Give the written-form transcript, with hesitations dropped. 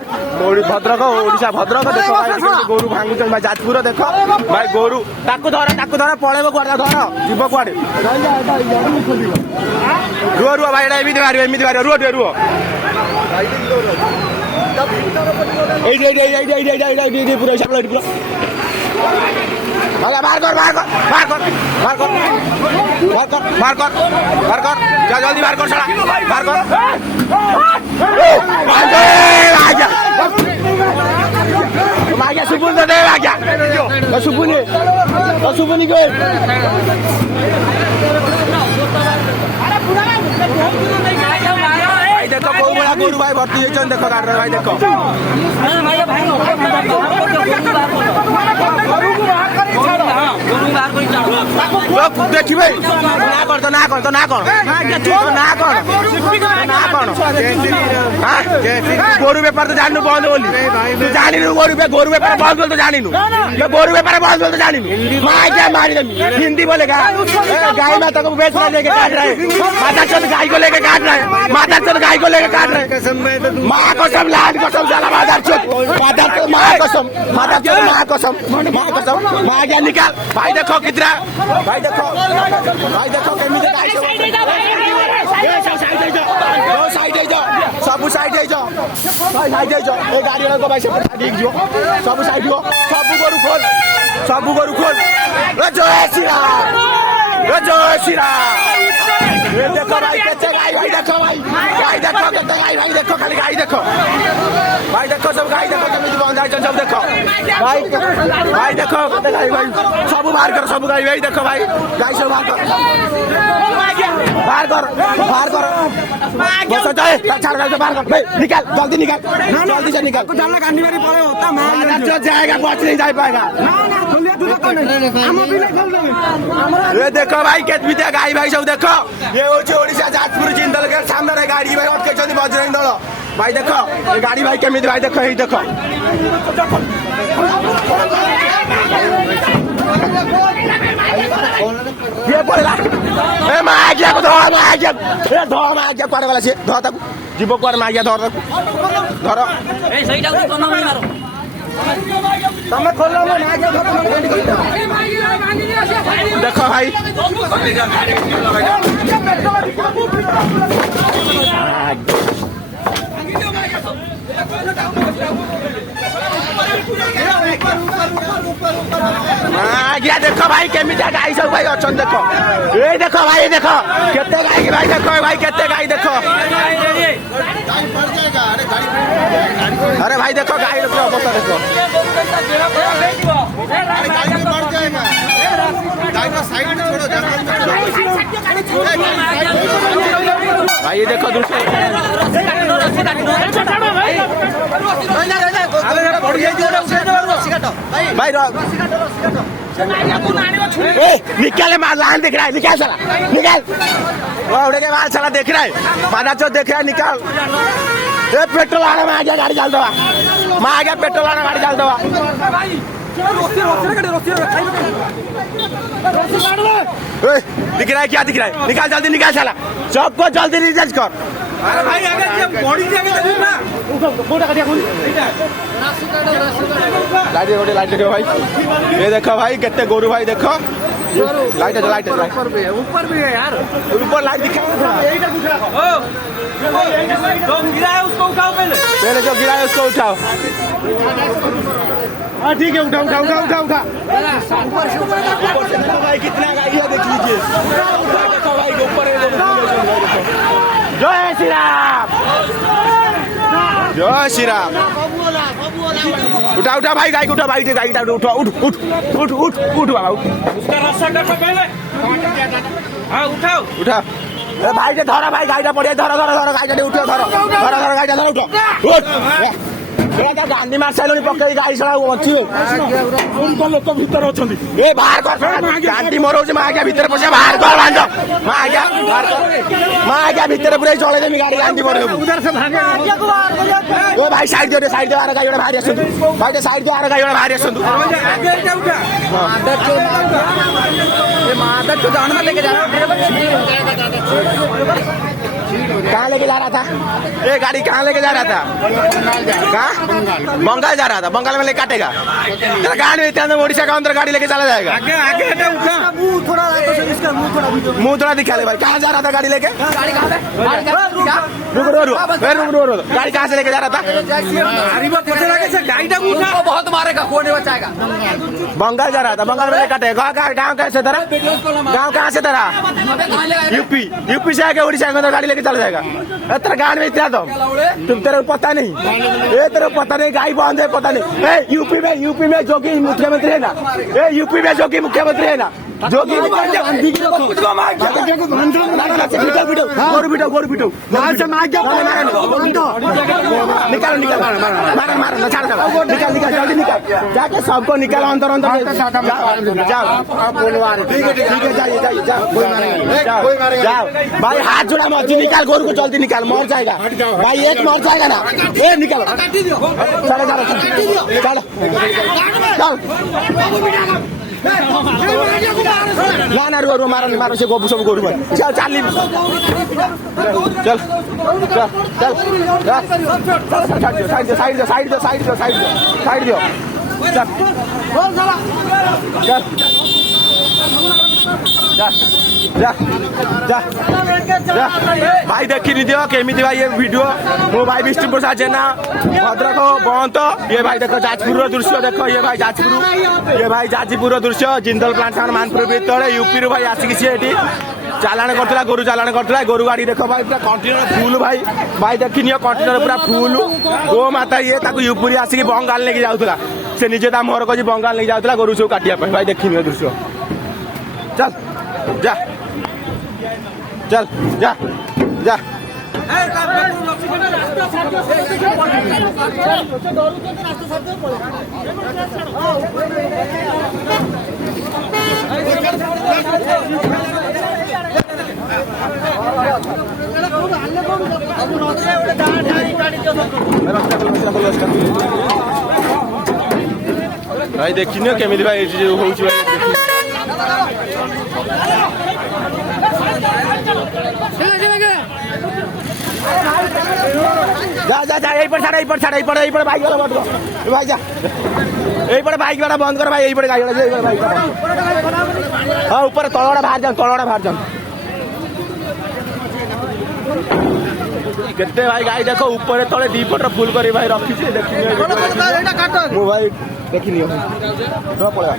भद्रक ओडिशा भद्रक देख भाई गोरु भांगुच भाई जाजपुर देख भाई गोरु ताकू धर पलैब कुआड़े धर जीव कुआड़े रुह रुह भाई एमती बाहर रुह रुह रुह जल्दी बाहर कर माग्या सुपुन तो दे माग्या सुपुनी को भाई देखो कौ भाया गोरु भाई भर्ती होइछन देखो गाडर भाई देखो देखिए ना कर गोरु बेपार तो जानू बंद बोली तू जानिनु गोरु बेपार बंद बोल तो जानिनु गोरु बेपार बंद बोल तो जानिनु मां क्या मारी हिंदी बोलेगा गाय माता को बेचना लेके काट रहा है माता चंद गाय को लेके काट रहा है माता चंद गाय को लेके काट रहा है मां कसम लाल कसम साला माता चंद मां कसम मां क्या निकाल भाई देखो कितना भाई देखो केमिति गाय सब साइड ए गाड़ी वाला को भाई सब ठीक जो सब साइड हो सब गोरु खोल जय श्री राम देखो भाई कैसे गाय भाई देखो गाय देखो कैसे गाय भाई देखो खाली गाय देखो भाई देखो सब गाय देखो केमिति बंद है सब देखो भाई देखो कैसे गाय भाई सब बाहर कर सब गाय भाई देखो भाई गाय सब बाहर कर बस जाए छाड़ गाय बाहर कर भाई निकाल जल्दी से निकाल जानना गांधी मेरी पड़े होता मां जो जाएगा बच नहीं जा पाएगा ये देखो भाई केतमितिया गाय भाई सब देखो ये होची ओडिशा जाजपुर जिंदल के सामने रे गाड़ी भाई अटके छथि बजरंग दल भाई देखो ये गाड़ी भाई केमिति भाई देखो ही देखो ये पड़ेगा ए मागिया को धो मागिया पड़े वाला से धो तक जीव पर मागिया धर ए सही जाऊ तो नहीं मारो तमे खोलो मागिया देखो भाई गया देखो भाई केमिति गाय सब भाई अच्छा देखो ये देखो भाई देखो केते गाय की भाई देखो भाई केते गाय देखो अरे भाई देखो गाय देखो अवस्था देखो भाई ये देखो दूसरे भाई निकाले मार लान दिख रहा है निकाल साला निकाल उड़े के बाद साला देख रहा है मादा चो देख रहा है निकाल ये पेट्रोल आने में आ गया गाड़ी डाल दो मां आ गया पेट्रोल आने गाड़ी डाल दो दिख रहा है क्या दिख रहा है निकाल जल्दी निकाल साला सबको जल्दी रिचार्ज कर अरे भाई आगे बॉडी आगे देखो ना कोटा का दिया कौन लाइट देखो भाई ये देखो भाई कितने गोरु भाई देखो लाइट ऊपर भी है यार ऊपर लाइट दिखा जो गिरा है उसको उठाओ पहले जो गिरा है उसको उठाओ हाँ ठीक है उठा ऊपर से भाई कितना गाड़ी है देख लीजिए देखो भाई ऊपर जय श्री राम उठा भाई गाय को उठा भाई गाय उठा उठ बाबा उसका रास्ता काटो पहले हां उठा ए भाई जे धरा भाई गायटा पड़े धरा गायटा उठो धरा गायटा धरा उठो उठ एटा गांधी मार साइलोनी पक्के गाय सळा अछि उनको लोक भीतर अछंती ए बाहर कर गांधी मरो जे माग्या भीतर पसे बाहर कर बांध माग्या भीतर पुरै चले देमी गाड़ी गांधी मरो उधर से भागे ओ भाई साइड दे आरे गाय बाहर आसंतु भाई दे साइड दे आरे गाय बाहर आसंतु आगे जा उठा ये मादर तो जान में लेके जा कहाँ लेके जा रहा था ये गाड़ी? कहाँ लेके जा रहा था? कहाँ? बंगाल जा रहा था। बंगाल में ले काटेगा तेरा गाड़ी में इतना ओडिशा का अंदर गाड़ी लेके चला जाएगा। मुंह थोड़ा दिखा ले भाई। कहाँ जा रहा था गाड़ी लेके? गाड़ी कहाँ से लेके जा रहा था? बहुत मारेगा, कौन नहीं बचाएगा। बंगाल जा रहा था। बंगाल में काटेगा। गाँव कैसे तेरा? गाँव कहाँ से तेरा? यूपी से आके उड़ीसा के अंदर गाड़ी लेके चला जाएगा। तेरा गाड़ी में इतना तुम तेरे को पता नहीं। ये तेरे को पता नहीं गाड़ी बंद है, पता नहीं। यूपी में जोगी मुख्यमंत्री है ना? यूपी में जोगी मुख्यमंत्री है ना? जोगी गोरू पिटो निकालो निकाल जल्दी निकाल जाके सबको निकालो अंदर जाओ भाई। हाथ जोड़ा मत निकाल गोरू को जल्दी निकाल। मर जाएगा भाई, एक मर जाएगा ना। ये निकालो चलो ना रो मारो से गोबू सब गोरू चल चल साइड दो भाई देखी नहीं दियो केमी भाई ये वीडियो मो भाई विष्णु प्रसाद जेना भद्रक बंत। ये भाई देखो जाजपुर दृश्य देखो। ये भाई जाजपुर दृश्य जिंदल प्लांट मानपुर भीतर यूपी रू भाई आसिक सी चालाण करता गोरू चालाण करता। गोरू गाड़ी देखो भाई पूरा कंटेनर फुल भाई देखी नियो कंटेनर पूरा फुल गो माता। ये यूपी आसिक बंगाल लेके जाऊला से निजे ता मोहर कही बंगाल लेके जाऊला गोरू सब काटिया भाई देखी नियो दृश्य। चल जा चल जा जा भाई देखी केमी भाई हूँ जा यही पर बाइक वाला बंद कर भाई। जा यही पर बाइक वाला बंद कर भाई। यही पर गाड़ी वाला हाँ ऊपर तलड़ा बाहर जाओ केते भाई गाड़ी देखो ऊपर तले दी फट फुल कर भाई रखी देखी भाई देखी पड़ा